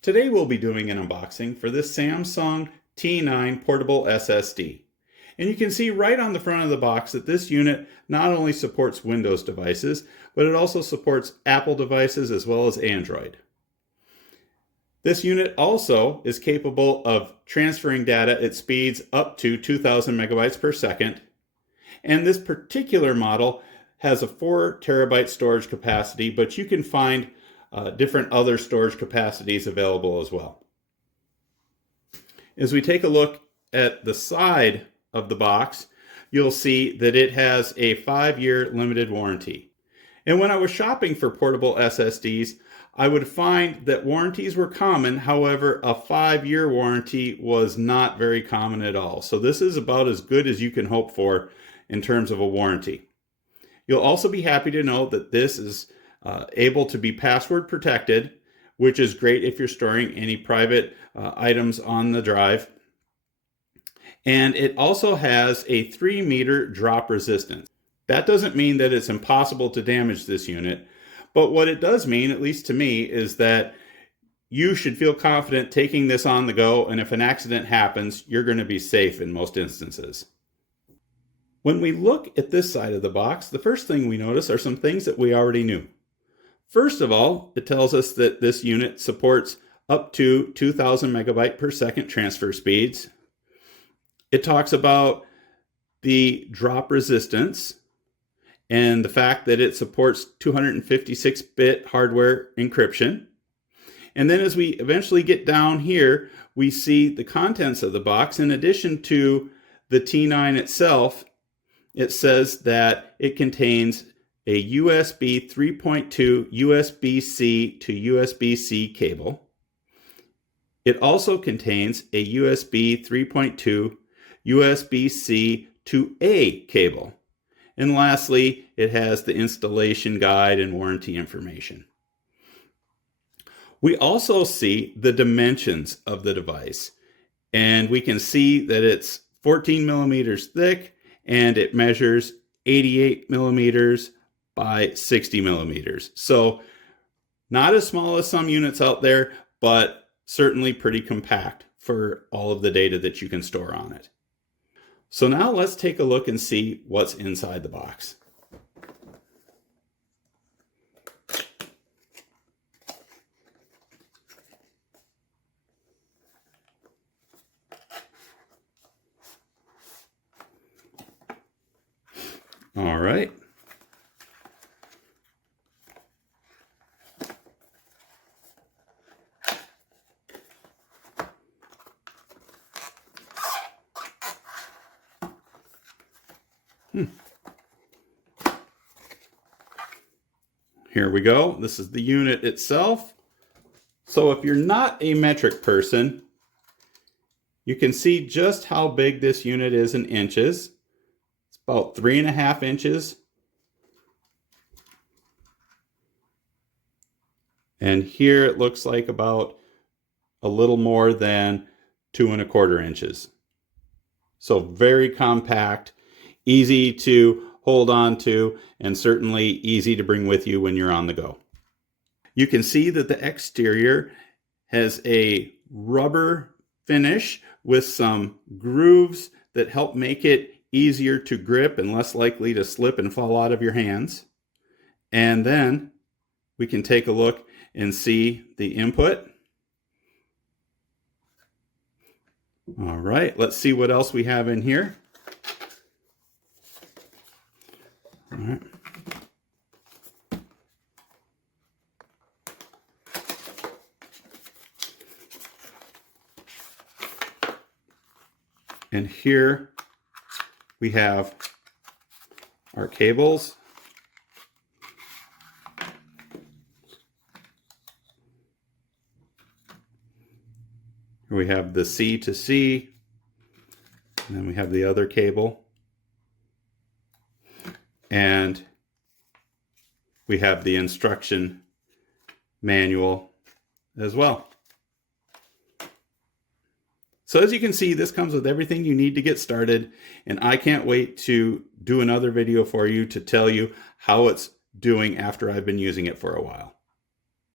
Today we'll be doing an unboxing for this Samsung T9 Portable SSD. And you can see right on the front of the box that this unit not only supports Windows devices, but it also supports Apple devices as well as Android. This unit also is capable of transferring data at speeds up to 2,000 megabytes per second. And this particular model has a 4 terabyte storage capacity, but you can find different other storage capacities available as well. As we take a look at the side of the box, you'll see that it has a 5-year limited warranty. And when I was shopping for portable SSDs, I would find that warranties were common. However, a 5-year warranty was not very common at all. So this is about as good as you can hope for in terms of a warranty. You'll also be happy to know that this is able to be password protected, which is great if you're storing any private items on the drive. And it also has a 3-meter drop resistance. That doesn't mean that it's impossible to damage this unit, but what it does mean, at least to me, is that you should feel confident taking this on the go, and if an accident happens, you're going to be safe in most instances. When we look at this side of the box, the first thing we notice are some things that we already knew. First of all, it tells us that this unit supports up to 2,000 megabyte per second transfer speeds. It talks about the drop resistance and the fact that it supports 256-bit hardware encryption. And then as we eventually get down here, we see the contents of the box. In addition to the T9 itself, it says that it contains a USB 3.2 USB-C to USB-C cable. It also contains a USB 3.2 USB-C to A cable. And lastly, it has the installation guide and warranty information. We also see the dimensions of the device, and we can see that it's 14 millimeters thick and it measures 88 millimeters by 60 millimeters. So not as small as some units out there, but certainly pretty compact for all of the data that you can store on it. So now let's take a look and see what's inside the box. All right. Here we go. This is the unit itself. So if you're not a metric person, you can see just how big this unit is in inches. It's about 3.5 inches. And here it looks like about a little more than 2.25 inches. So very compact, easy to hold on to, and certainly easy to bring with you when you're on the go. You can see that the exterior has a rubber finish with some grooves that help make it easier to grip and less likely to slip and fall out of your hands. And then we can take a look and see the input. All right, let's see what else we have in here. All right. And here we have our cables. Here we have the C to C, and then we have the other cable. And we have the instruction manual as well. So as you can see, this comes with everything you need to get started, and I can't wait to do another video for you to tell you how it's doing after I've been using it for a while.